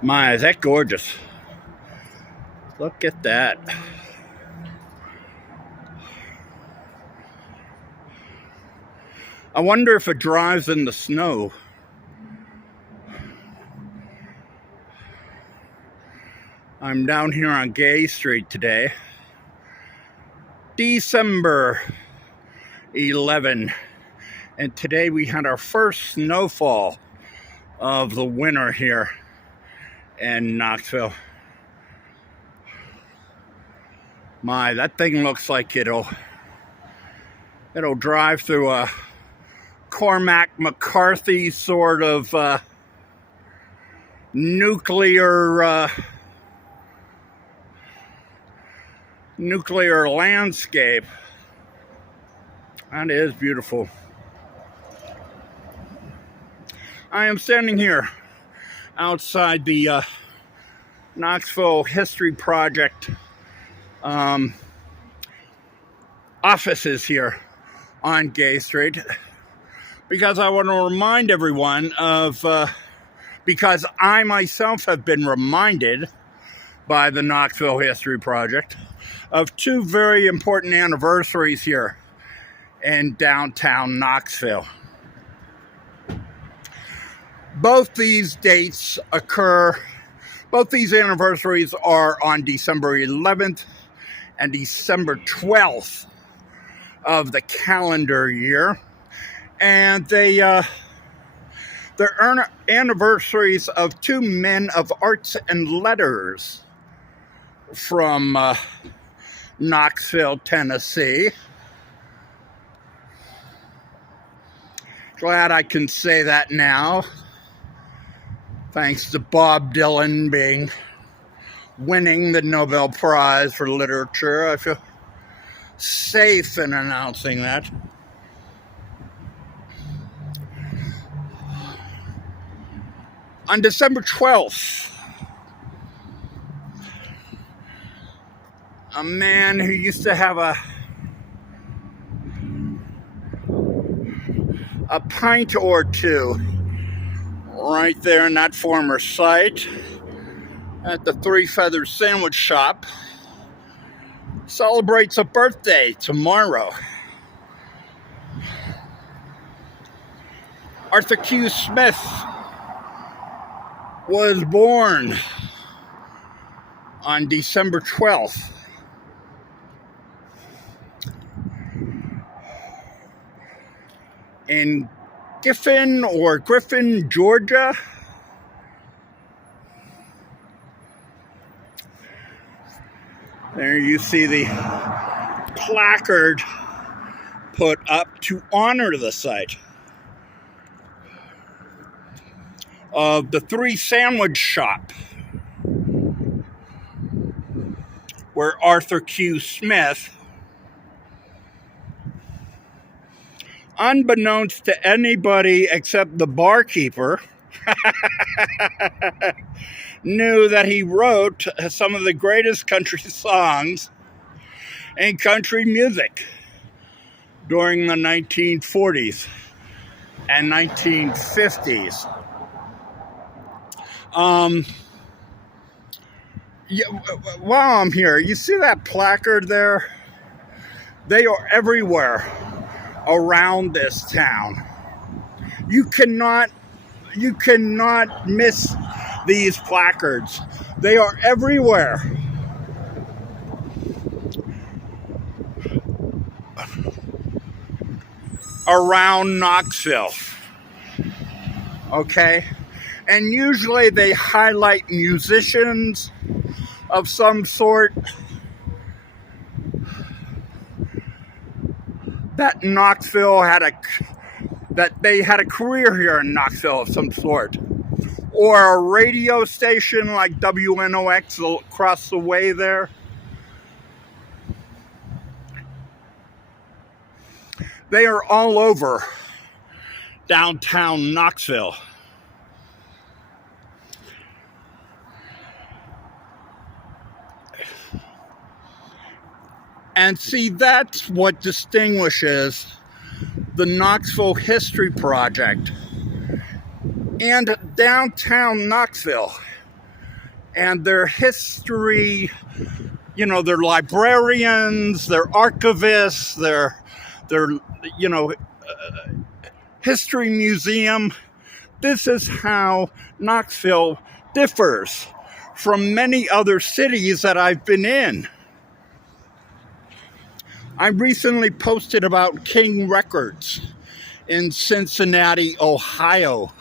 My, is that gorgeous? Look at that. I wonder if it drives in the snow. I'm down here on Gay Street today. December 11. And today we had our first snowfall of the winter here in Knoxville. My, that thing looks like it'll drive through a Cormac McCarthy sort of nuclear landscape. That is beautiful. I am standing here outside the Knoxville History Project offices here on Gay Street because I want to remind everyone of, because I myself have been reminded by the Knoxville History Project of two very important anniversaries here in downtown Knoxville. Both these dates both these anniversaries are on December 11th and December 12th of the calendar year. And they're anniversaries of two men of arts and letters from Knoxville, Tennessee. Glad I can say that now, thanks to Bob Dylan winning the Nobel Prize for Literature. I feel safe in announcing that. On December 12th, a man who used to have a pint or two right there in that former site at the Three Feathers Sandwich Shop celebrates a birthday tomorrow. Arthur Q. Smith was born on December 12th. In Griffin, Georgia. There you see the placard put up to honor the site of the Three Sandwich Shop, where Arthur Q. Smith, unbeknownst to anybody except the barkeeper, knew that he wrote some of the greatest country songs in country music during the 1940s and 1950s. While I'm here, you see that placard there? They are everywhere around this town. You cannot miss these placards. They are everywhere. Around Knoxville. Okay? And usually they highlight musicians of some sort that they had a career here in Knoxville of some sort, or a radio station like WNOX across the way there. They are all over downtown Knoxville. And see, that's what distinguishes the Knoxville History Project and downtown Knoxville and their history, you know, they're librarians, they're archivists, they're you know, history museum. This is how Knoxville differs from many other cities that I've been in. I recently posted about King Records in Cincinnati, Ohio.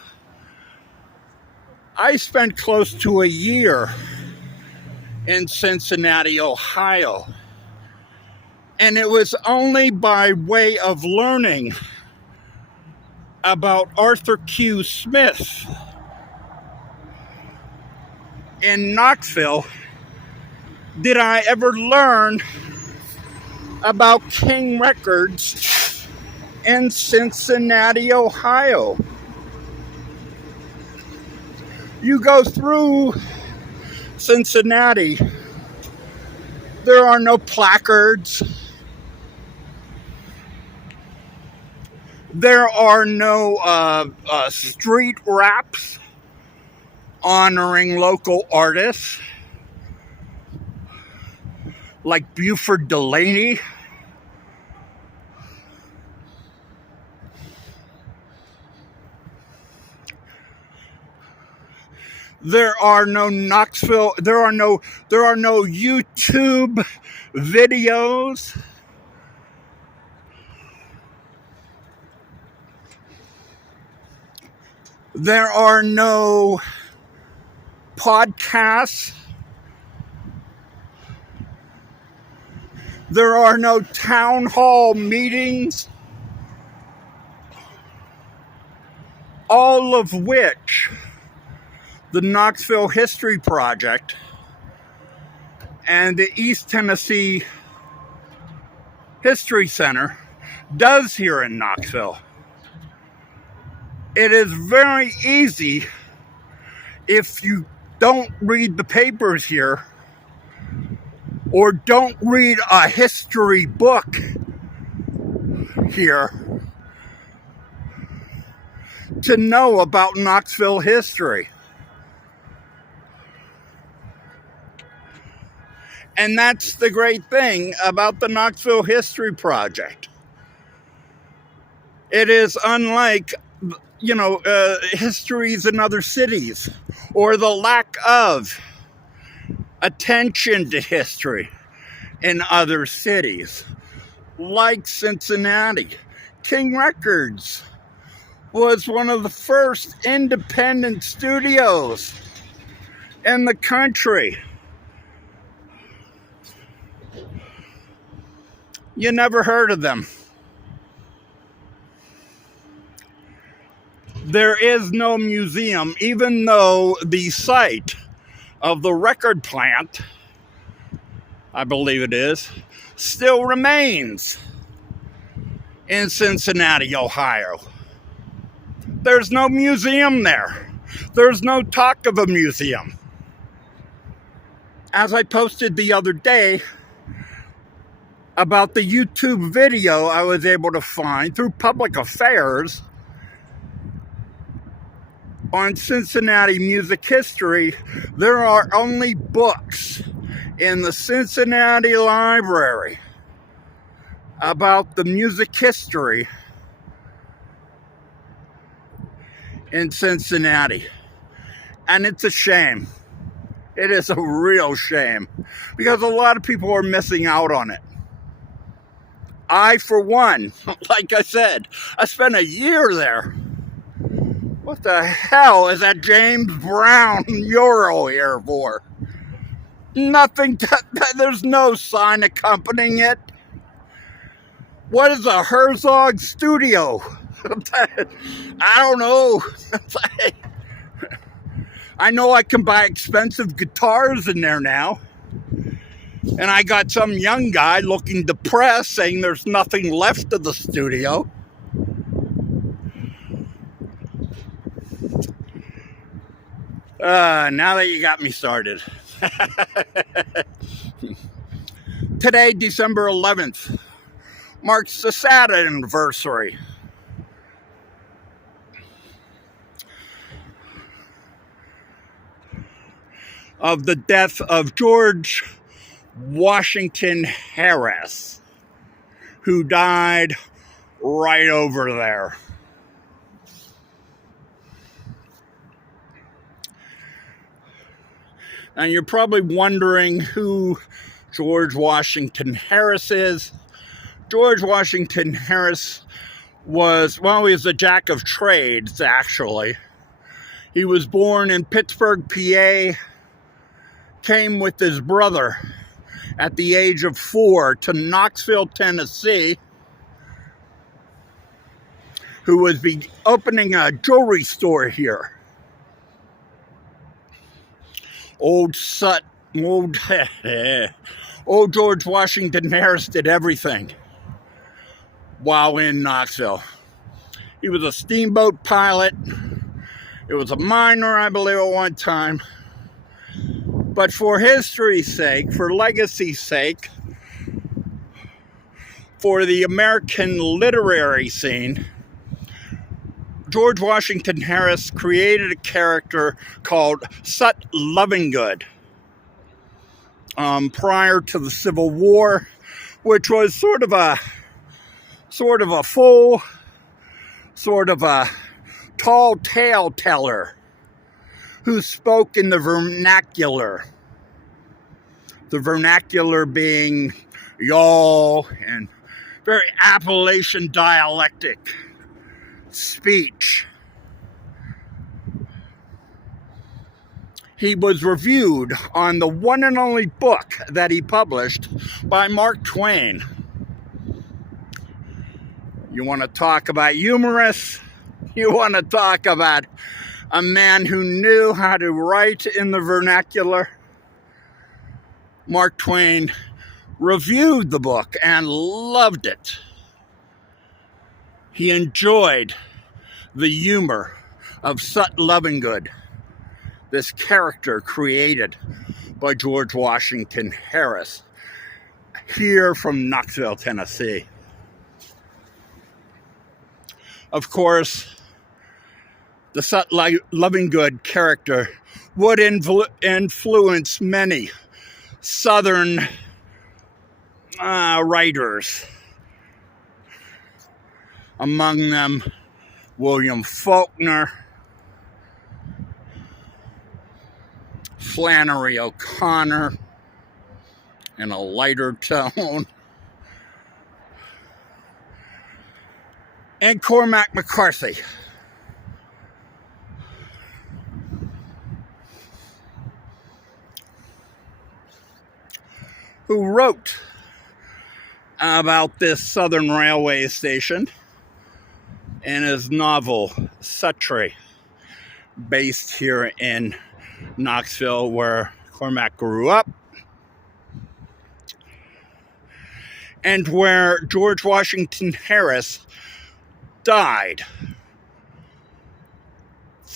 I spent close to a year in Cincinnati, Ohio. And it was only by way of learning about Arthur Q. Smith in Knoxville did I ever learn about King Records in Cincinnati, Ohio. You go through Cincinnati, there are no placards. There are no street raps honoring local artists like Buford Delaney. There are no Knoxville, there are no YouTube videos. There are no podcasts. There are no town hall meetings. All of which the Knoxville History Project and the East Tennessee History Center does here in Knoxville. It is very easy, if you don't read the papers here or don't read a history book here, to know about Knoxville history. And that's the great thing about the Knoxville History Project. It is unlike, you know, histories in other cities, or the lack of attention to history in other cities, like Cincinnati. King Records was one of the first independent studios in the country. You never heard of them. There is no museum, even though the site of the record plant, I believe it is, still remains in Cincinnati, Ohio. There's no museum there. There's no talk of a museum. As I posted the other day about the YouTube video I was able to find through Public Affairs on Cincinnati music history, there are only books in the Cincinnati Library about the music history in Cincinnati. And it's a shame. It is a real shame, because a lot of people are missing out on it. I, for one, like I said, I spent a year there. What the hell is that James Brown mural here for? Nothing, there's no sign accompanying it. What is a Herzog studio? I don't know. I know I can buy expensive guitars in there now. And I got some young guy looking depressed saying there's nothing left of the studio. Now that you got me started. Today, December 11th, marks the sad anniversary of the death of George Washington Harris, who died right over there. Now you're probably wondering who George Washington Harris is. George Washington Harris was, well, he was a jack of trades, actually. He was born in Pittsburgh, PA, came with his brother at the age of 4 to Knoxville, Tennessee, who was opening a jewelry store here. Old George Washington Harris did everything while in Knoxville. He was a steamboat pilot. It was a miner, I believe, at one time. But for history's sake, for legacy's sake, for the American literary scene, George Washington Harris created a character called Sut Lovingood prior to the Civil War, which was sort of a fool, sort of a tall tale teller who spoke in the vernacular. The vernacular being y'all and very Appalachian dialectic speech. He was reviewed on the one and only book that he published by Mark Twain. You want to talk about humorous? You want to talk about a man who knew how to write in the vernacular? Mark Twain reviewed the book and loved it. He enjoyed the humor of Sut Lovingood, this character created by George Washington Harris, here from Knoxville, Tennessee. Of course, the Sut Lovingood character would influence many Southern writers. Among them, William Faulkner, Flannery O'Connor, in a lighter tone, and Cormac McCarthy. Who wrote about this Southern railway station in his novel, Suttree, based here in Knoxville, where Cormac grew up, and where George Washington Harris died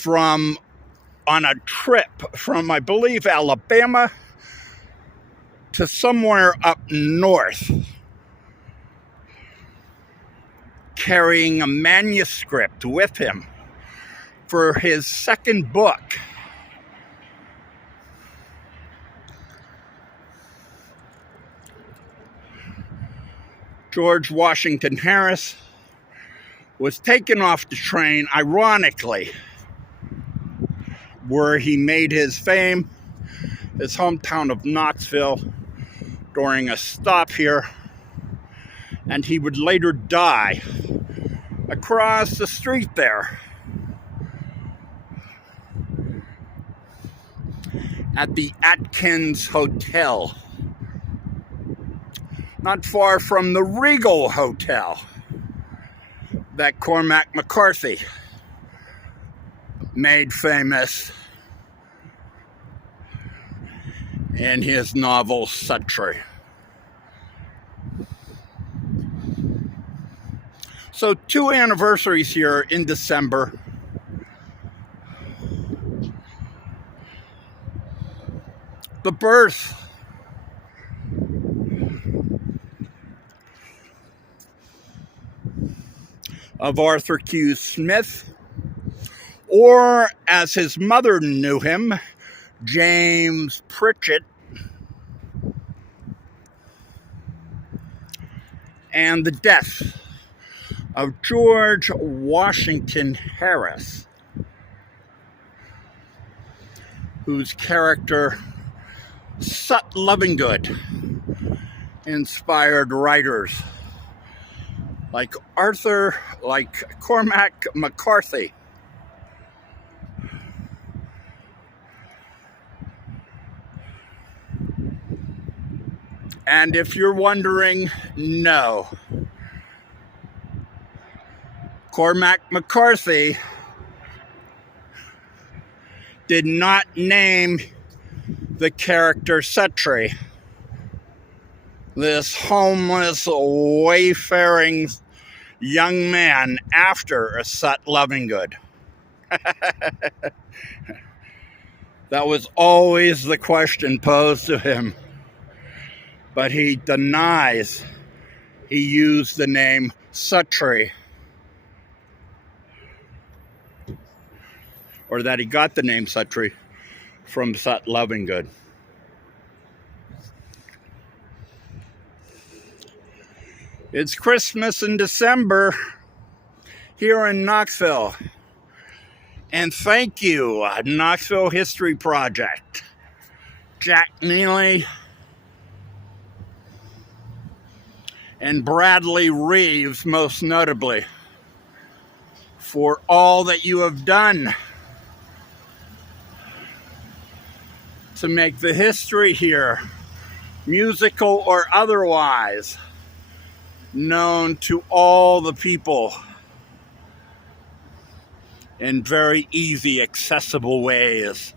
on a trip from, I believe, Alabama to somewhere up north, carrying a manuscript with him for his second book. George Washington Harris was taken off the train, ironically, where he made his fame, his hometown of Knoxville, during a stop here, and he would later die across the street there at the Atkins Hotel, not far from the Regal Hotel that Cormac McCarthy made famous in his novel Suttree. So 2 anniversaries here in December. The birth of Arthur Q. Smith, or as his mother knew him, James Pritchett, and the death of George Washington Harris, whose character Sut Lovingood inspired writers like Cormac McCarthy. And if you're wondering, no. Cormac McCarthy did not name the character Suttree, this homeless, wayfaring young man, after a Sut Lovingood. That was always the question posed to him. But he denies he used the name Suttree, or that he got the name Suttree from Sut Lovingood. It's Christmas in December here in Knoxville. And thank you, Knoxville History Project, Jack Neely, and Bradley Reeves, most notably, for all that you have done to make the history here, musical or otherwise, known to all the people in very easy, accessible ways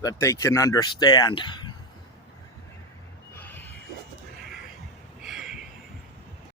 that they can understand.